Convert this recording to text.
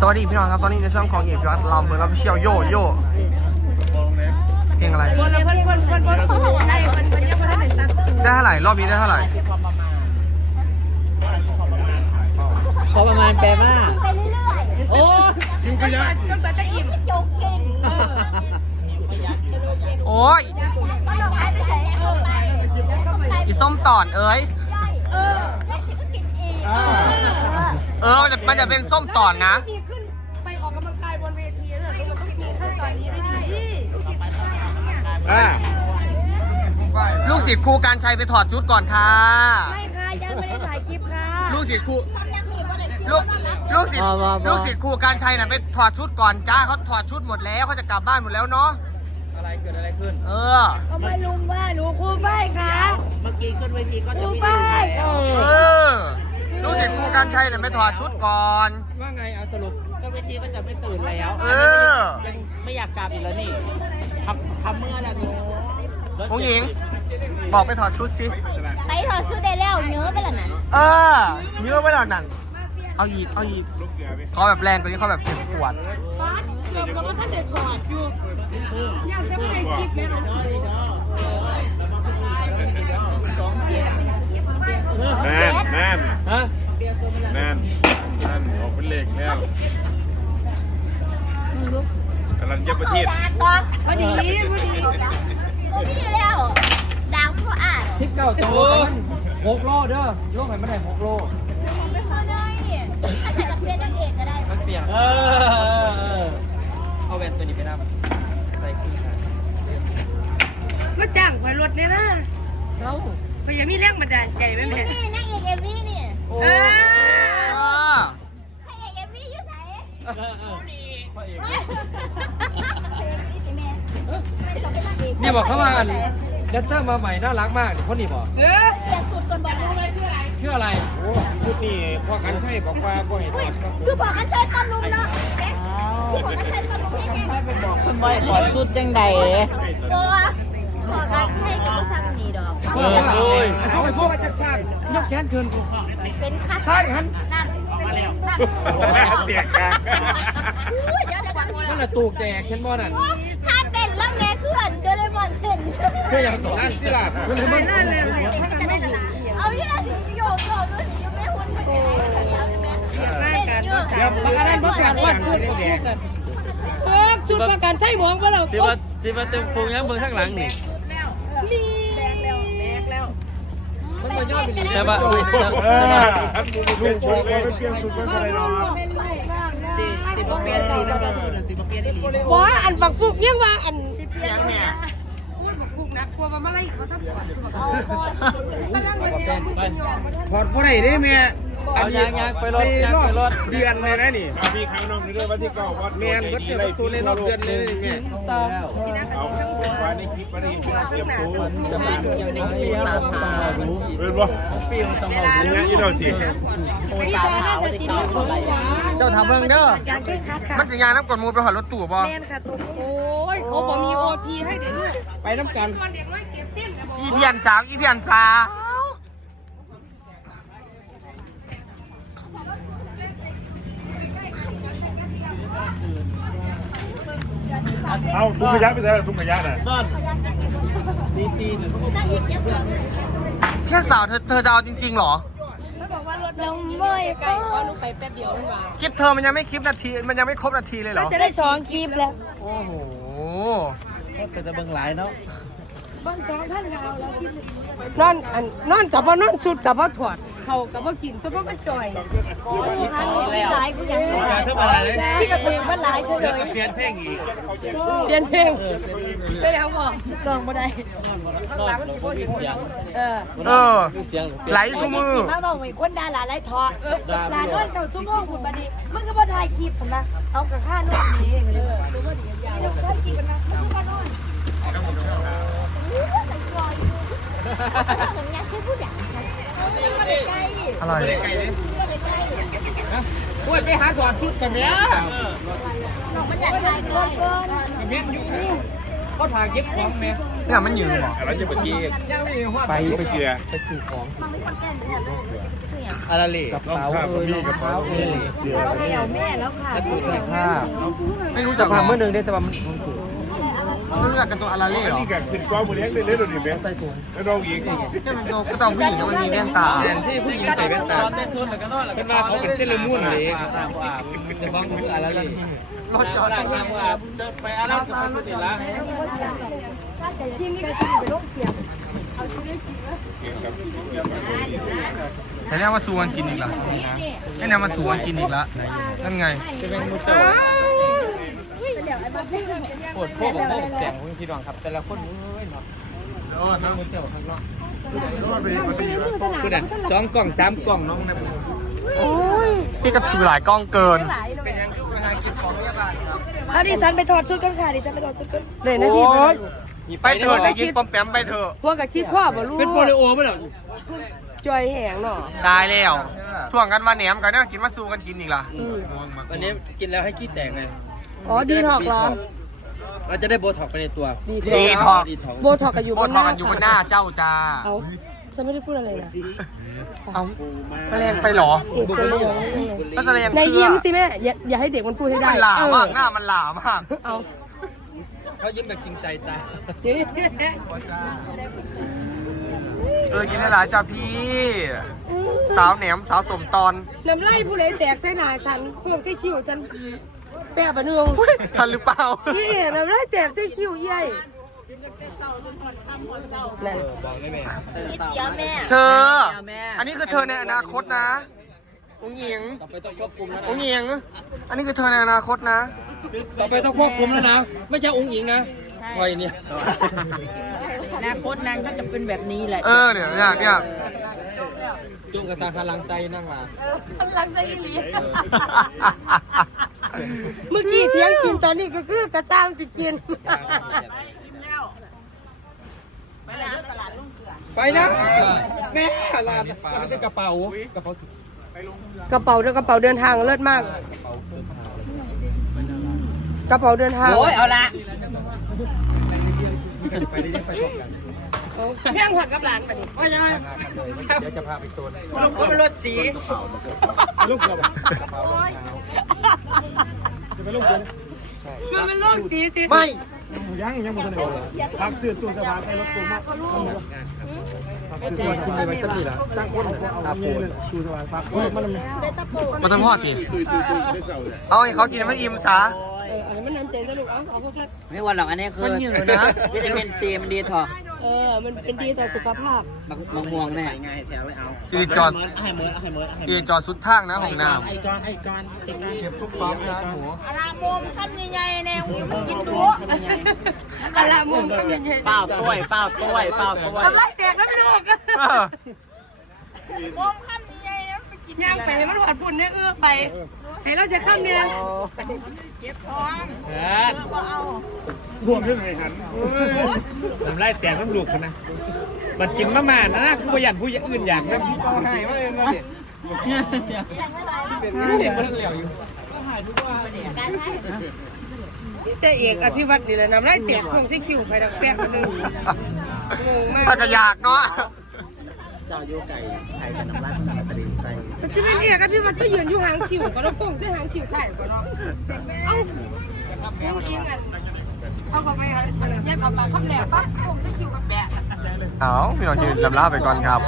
สวัสดีพี่น้องครับ ตอนนี้ในช่องของเอกรัฐลำเบอร์รับเชียวโยโย่เพลงอะไรคนละคนคนคนคนสู้ได้คนคนยังไม่ได้สักสูได้เท่าไหร่รอบนี้ได้เท่าไหร่พอประมาณแปลว่าไปเรื่อยโอ้จนกว่าจนกว่าจะอิ่มๆโจกเก่งโอ้ยมันหลอกไอ้ไปใส่เข้าไปอีส้มตอนเอ้ยเออแล้วฉันก็กินอีกเออมันจะมันจะเป็นส้มตอนนะ ดีขึ้นไปออกกำลังกายบนเวทีแล้วมันต้องดีขึ้นตอนนี้ได้ดี อ่า ลูก ศิษย์ครูการชัยไปถอดชุดก่อนค่ะไม่ค่ะยังไม่ได้ถ่ายคลิปค่ะลูกศิษย์ครูความรักนี่ว่าได้คลิปลูกลูกศิษย์มามามาลูกศิษย์ครูการชัยน่ะไปถอดชุดก่อนจ้าเขาถอดชุดหมดแล้วเขาจะกลับบ้านหมดแล้วเนาะอะไรเกิดอะไรขึ้น เออเขาไม่ลุมว่าหนูครูฝ้ายค่ะเมื่อกี้ขึ้นเวทีก็คจะรูไม่ฝ้าได้ยเออลูกศิษย์ครูการชัยน่ะไปถอดชุดก่อน ว่าไงเอาสรุปก็เวทีก็จะไม่ตื่นแล้ว เออยังไม่อยากกลับอีกแล้วนี่ทำทำเมื่อแล้วหนู ผู้หญิง บอกไปถอดชุดสิ ไปถอดชุดได้แล้วเนื้อไปแล้วน่ะเออเยอะไปหน่อยนั่นเอาอีก เอาอีกเขาแบบแรงกว่านี้เขาแบบเจ็บปวดฟาดเกือบกับว่าท่านเดือดถอดอยู่อยากจะไปคลิปไหมคะนั่นนั่นฮะนั่นนั่นออกเป็นเหล็กแล้วกำลังจะประเทศด่าตอกพอดีพอดี กูพี่แล้วดังพราะอ่านสิบเก้าตัวหกโลเด้อโลกไหนไม่ได้หกโลไม่พอได้ถ้าแต่จะเพียนนางเอกก็ได้มันเปลี่ยนเออเอาแวนตัวนี้ไปนับใส่ขึ้นค่ะมาจ้างไว้รถเนี่ยนะเศร้าพยายามมีแรงบันดาลใจไหมแม่นี่นางเอกเอมวี่นี่ นนางเอกนี่บอกเขาว่าอันแดนเซอร์มาใหม่น่ารักมากนี่คนนี้บอกเออเสียสุดคนบอกอะไรชื่ออะไรโอ้ชุดนี้พ่อกันใช่บอกว่าบ่ให้ถอุ้ยอดก็คือบอกกันใช้ตอนลุมเนาะเอ๊ะคือบอกกันใช้ตอนลุมแห้งๆคนบ่อยขอสุดจังใดตัวบอกกันใช้กับผู้ชายคนนี้ดอกเออโอ้ยเขาไปพวกอาจารย์สั้นยกแขนขึ้นเป็นคัดใช่ฮันนั่นนั่นเตียกกลางอุ้ยเดี๋ยวเดี๋ยวเดี๋ยวนั่นแหละตูกแตกเช่นบ่นั่น เสื้อย่างต่อนั่นที่หลับไปนั่นเลยเลยจะได้นะเอาที่ละถึงโยกโยกด้วยสิแม่หุ่นพอดีเต้นเยอะเดี๋ยวมันก็ได้รถจักรวัดสุดเออชุดประกันใช่หมองปะเราที่ว่าที่ว่าเต็มฟูงยังเบิ่งข้างหลังนี่มันมายอดไปเลยแต่ว่าเอแต่ว่าลูกโชว์เลยเปลี่ยนชุดเป็นอะไรเนาะสิสิบเปียได้ดีเป็นแบบสุดสิบเปียได้ดีบอกว่าอันบักฟุกยังว่าอันยังแม่พูดบักฟุก นักกลัวว่ามาไล่เขาทับก่อนเอาบอลกำลังมาเจียวมึงเป็นยอมมาถอดผู้ใดได้แม่เอายางยางไปรถยางไปรถเดือนเลยนะนี่เอาพี่ข้างนอกนี่ด้วยวันที่เก้าวัดแมนก็เจอประตูในรอบเดือนเลยนี่เอา ว่าในคลิปวันนี้เตรียมตัวจะมาอยู่ในเรือต้องมารู้เป็นบ่ฟิลต้องมายังไงอีโดนติสาวขาวจะเข้าอะไรเจ้าทำเบิ่งเด้อมันจะยางน้ำกดมูลไปหอดรถตู้ป่ะโอ้ยเขาบอกมีโอทีให้เด็กด้วยไปน้ำกันก่อนเด็กน้อยเก็บเต้นแต่บอกอีเทียนสาวอีเทียนสาว เอาทุ่งขยะไปใส่ทุ่งขยะน่ะนอนดีซีหนึ่งนางเอกเยอะเกินแค่สาวเธอเธอจะเอาจริงๆเหรอเขาบอกว่ารถเราไม่ใกล้เพราะหนูไปแป๊บเดียวนี่หว่าคลิปเธอมันยังไม่คลิปนาทีมันยังไม่ครบนาทีเลยเหรอจะได้สองคลิปแล้ว โอ้โหเป็นตะเบิงหลายเนาะนอนอันนอนกับว่านอนชุดกับว่าถอด เขากับว่ากินจนว่ามันจ่อยหลายกูอยากการเท่าไหร่เลยที่กระตือมันหลายเฉยเปลี่ยนเพลงอีกเปลี่ยนเพลงไปแล้วบอกลองมาได้นอนมีเสียงเออเออมีเสียงไหลซูมือมาบอกมีคนดาหลาไรทอหลานนเก่าซุ้มห้องหุ่นบัดนี้มันก็มาถ่ายคลิปผมนะเอากับข้านู่นนี่เลยดูว่าดียาวถ่ายคลิปกันนะมันก็มานู่น สัญญาซื้อผู้ใหญ่ยังไม่ได้ใกล้อะไรโอ้ยไปหาถอดชุดกันเนี้ยน้องมันอยากถ่ายก่อนก่อนเมียนอยู่เขาทางเก็บของแม่เนี่ยมันยืนหรออะไรจะไปกี้ไปไปเกลือไปซื้อของอะไรเลยกระเป๋าเอ้ยรองเท้าเอ้ยเราไปเอาแม่แล้วค่ะกระตุ้นสีผ้าไม่รู้จักพาเมื่อนึงได้แต่ว่ามันถูก ไม่รู้จักกันตัวอาราเล่อันหรอนี้ก็ขึ้นกล้องมือเลี้ยงเลยเลยดูดิแม่ใส่ถุงแล้วน้องอีกเนี่ยมันตัวก็ต้องผู้หญิงแล้วมันมีแว่นตาแทนที่ผู้หญิงใส่แว่นตาเป็นว่าเขาเป็นเซเลอร์มูนเลยแต่บางคืออะไรเลยรถจอดไปอาราสสุดละที่นี่ก็จะไปลงเกียร์แต่เนี่ยมาสู่กันกินอีกละไอ้เนี่ยมาสู่กันกินอีกละนั่นไงจะเป็นมุจเจ้า ปวดโคกของโคกแจงคุณพี่น้องครับ แต่ละคนเอ้ยเนาะมุจเจ้าข้างนอกคือนั่นสองกล่องสามกล่องน้องนะโอ้ยพี่ก็ถือหลายกล้องเกินเอาดิฉันไปถอดชุดกันค่ะดิฉันไปถอดชุดกันเด่นหน้าที่โอ้ยไปไปเถอะได้กินปอมแปมไปเถอะพวกกับชิดพ่อบ่รู้เป็นโปลิโอป่ะเหรอจอยแหงเนาะตายแล้วถ่วงกันมาแหนมกันเนี่ยกินมาสู่กันกินอีกละอืมวันนี้กินแล้วให้ขี้แตกไง อ๋อดีถอกเหรอ เราจะได้โบท็อกไปในตัวดีดีทอกดีท็อกโบถอกกันอยู่โคบตนรหทอน้ากันอยู่บนหน้าเจ้าจ้าเอาฉันไม่ได้พูดอะไรนะเอาไปแรงไปเหรอเอกจะเลี้ยงก็แสดงในยิ้มสิแม่อย่าอย่าให้เด็กมันพูดให้ได้มันหลาเออมากหน้ามันหลามากเอาเขายิ้มแบบจริงใจจ้าเดี๋ยวเออกินได้หลายจ้าพี่ สาวแหนมสาวสมตอนน้ำไล่ผู้ใดแตกใส่หน้าฉันเฟื่องใส่คิ้วฉัน แปะบะเนืองทันหรือเปล่านี่น้ำไล่แตกใส่คิ้วใหญ่นั่นบอกได้ไหมเธอ อันนี้คือเธอในอนาคตนะองหญิงต่อไปต้องควบคุมแล้วองหญิงอันนี้คือเธอในอนาคตนะ ต่อไปต้องควบคุมแล้วนะ ไม่ใช่องค์หญิงนะคอยเนี่ยอนาคตนางก็จะเป็นแบบนี้แหละ เออเนี่ยเนี่ยเนี่ยจุ่มกับซาคาลังไซนั่งมารักซะอีหลี เมื่อกี้เที่ยงกินตอนนี้ก็คือกระซ้างสิกิน ไปนะแม่ลาเราไม่ใช่กระเป๋ากระเป๋ากระเป๋าเดินกระเป๋าเดินทางเลิศมาก กระเป๋าเดินทาง โอ้ยเอาละ ไปได้ไปชมกัน เพียงหัดกับหลานไปดิว่าจะไงเดี๋ยวจะพาไปโซนลูกก็เป็นรถสีลูกเรากระเป๋ารองเท้าจะไปลูกมันเป็นโรคสีจิไม่ยังยังมันเลยพักเสื้อตัวสบายใส่รถตัวมากคือตัวคุณไปสักทีละสร้างคนอาโปนตัวสบายพักมันมันจะพอดทีตุยตุยตุยได้เสาเลยเอาให้เขากินให้มันอิ่มซะเอออันนี้มันน้ำใจสรุปเอาเอาพวกนั้นไม่วันหรอกอันนี้คือมันอยู่นะวิตามินซีมันดีถอก เออ มันเป็นดีต่อสุขภาพมะมะม่วงเนี่ยง่ายแถวไม่เอาคือจอด ให้เมิร์ดให้เมิร์ดให้เอียจอดสุดทางนะของน้ไอ้ก้อนไอ้ก้อนไอ้ก้อนเก็บทุกำป๊อปนะหัวอาราโมมคำใหญ่ๆแนวมันกินดูอะไรมุมก็เย็นเป้าต้วยเป้าต้วยเป้าต้วย ทำไรแตกน้ำลูกเออโมมค ย่างไปให้มันหอดฝุ่นเนี่ยเอื้อไป ให้เราจะข้ามเนี่ยเก็บท้องเออก็เอารวมเรื่องไหนหันทำไรแตกน้ำลูกกันนะมันกินมาม่านะคือประหยัดผู้อื่นอยากนะให้มาเองก็ดิเด็กมันเหลียวอยู่แต่เอกอภิวัตนี่แหละน้ำไรแตกคงใช้คิวไปดังแป๊ะนึงงงมาก ถ้าก็อยากเนาะ เจ้าโยไก่ไทยกับน้ำลายของตะลิงใส่มันจะเป็นเอกพี่มันก็ยืนอยู่หางคิวก็ต้องฟงใส่หางคิวใส่ก็เนาะเอ้าเอาอิงอะเอาเข้าไปอะเย็บเอาปากคำแหลกปั๊บฟงใส่คิวกับแปะเอาพี่น้องยืนลำลาไปก่อนครับ